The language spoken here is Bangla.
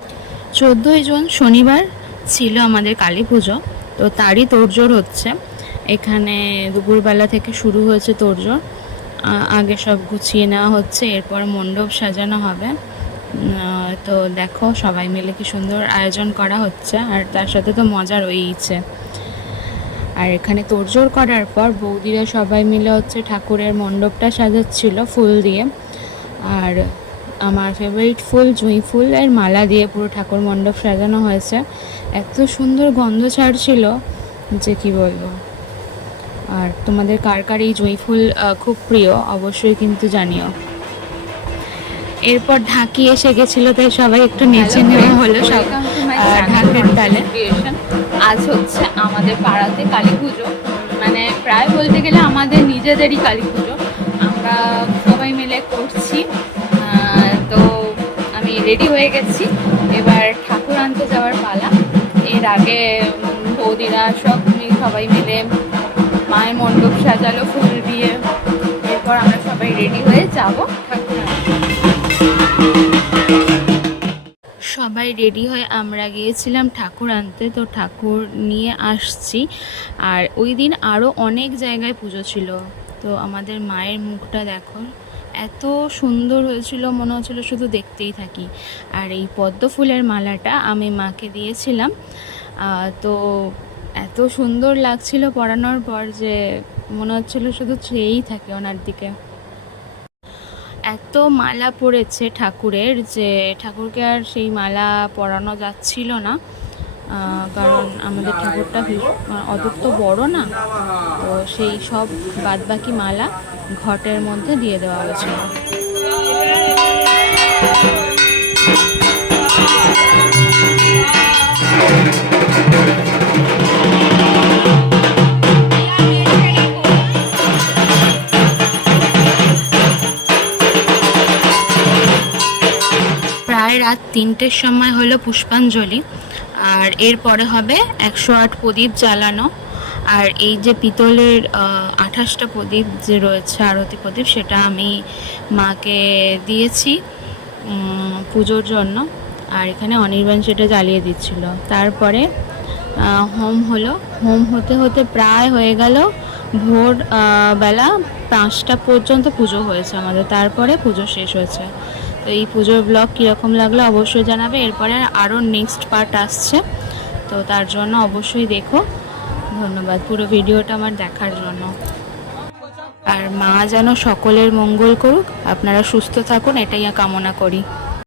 14ই জুন শনিবার ছিল আমাদের কালী পুজো, তো তারই তোড়জোড় হচ্ছে। এখানে দুপুরবেলা থেকে শুরু হয়েছে তোড়জোড়। আগে সব গুছিয়ে নেওয়া হচ্ছে, এরপর মণ্ডপ সাজানো হবে। তো দেখো সবাই মিলে কি সুন্দর আয়োজন করা হচ্ছে, আর তার সাথে তো মজা রয়েইছে। আর এখানে তোড়জোড় করার পর বৌদিরা সবাই মিলে হচ্ছে ঠাকুরের মণ্ডপটা সাজাচ্ছিল ফুল দিয়ে। আর আমার ফেভারিট ফুল জুঁই ফুলের মালা দিয়ে পুরো ঠাকুর মণ্ডপ সাজানো হয়েছে। এত সুন্দর গন্ধ ছাড়ছিল যে কি বলবো। আর তোমাদের কার কার এই জুঁই ফুল খুব প্রিয় অবশ্যই কিন্তু জানিও। এরপর ঢাকি এসে গেছিলো, তাই সবাই একটু নেচে নেওয়া হলো সব ঢাকের তালে। আজ হচ্ছে আমাদের পাড়াতে কালী পুজো, মানে প্রায় বলতে গেলে আমাদের নিজেদেরই কালী পুজো আমরা সবাই মিলে করছি। তো আমি রেডি হয়ে গেছি, এবার ঠাকুর আনতে যাওয়ার পালা। এর আগে বৌদিরা সবাই মিলে মায়ের মণ্ডপ সাজালো ফুল দিয়ে, এরপর আমরা সবাই রেডি হয়ে যাবো ঠাকুর আনতে। সবাই রেডি হয়ে আমরা গিয়েছিলাম ঠাকুর আনতে, তো ঠাকুর নিয়ে আসছি। আর ওই দিন আরও অনেক জায়গায় পুজো ছিল। তো আমাদের মায়ের মুখটা দেখো, এত সুন্দর হয়েছিল, মনে হচ্ছিলো শুধু দেখতেই থাকি। আর এই পদ্ম ফুলের মালাটা আমি মাকে দিয়েছিলাম, তো এত সুন্দর লাগছিল পরানোর পর যে মনে হচ্ছিলো শুধু চেয়েই থাকে ওনার দিকে। এত মালা পড়েছে ঠাকুরের যে ঠাকুরকে আর সেই মালা পরানো যাচ্ছিল না, কারণ আমাদের ঠাকুরটা অত তো বড় না, তো সেই সব বাদবাকি মালা ঘটের মধ্যে দিয়ে দেওয়া হয়েছিল। প্রায় রাত 3টের সময় হলো পুষ্পাঞ্জলি, আর এরপরে হবে 108 প্রদীপ জ্বালানো। আর এই যে পিতলের 28টা প্রদীপ যে রয়েছে আরতি প্রদীপ, সেটা আমি মাকে দিয়েছি পুজোর জন্য। আর এখানে অনির্বাণ সেটা জ্বালিয়ে দিচ্ছিল। তারপরে হোম হলো, হোম হতে হতে প্রায় হয়ে গেল ভোর বেলা 5টা পর্যন্ত পুজো হয়েছে আমাদের, তারপরে পুজো শেষ হয়েছে। তো এই পুজোর ব্লগ কীরকম লাগলো অবশ্যই জানাবে। এরপরে আরও নেক্সট পার্ট আসছে, তো তার জন্য অবশ্যই দেখো। ধন্যবাদ পুরো ভিডিওটা আমার দেখার জন্য। আর মা যেন সকলের মঙ্গল করুক, আপনারা সুস্থ থাকুন এটাই কামনা করি।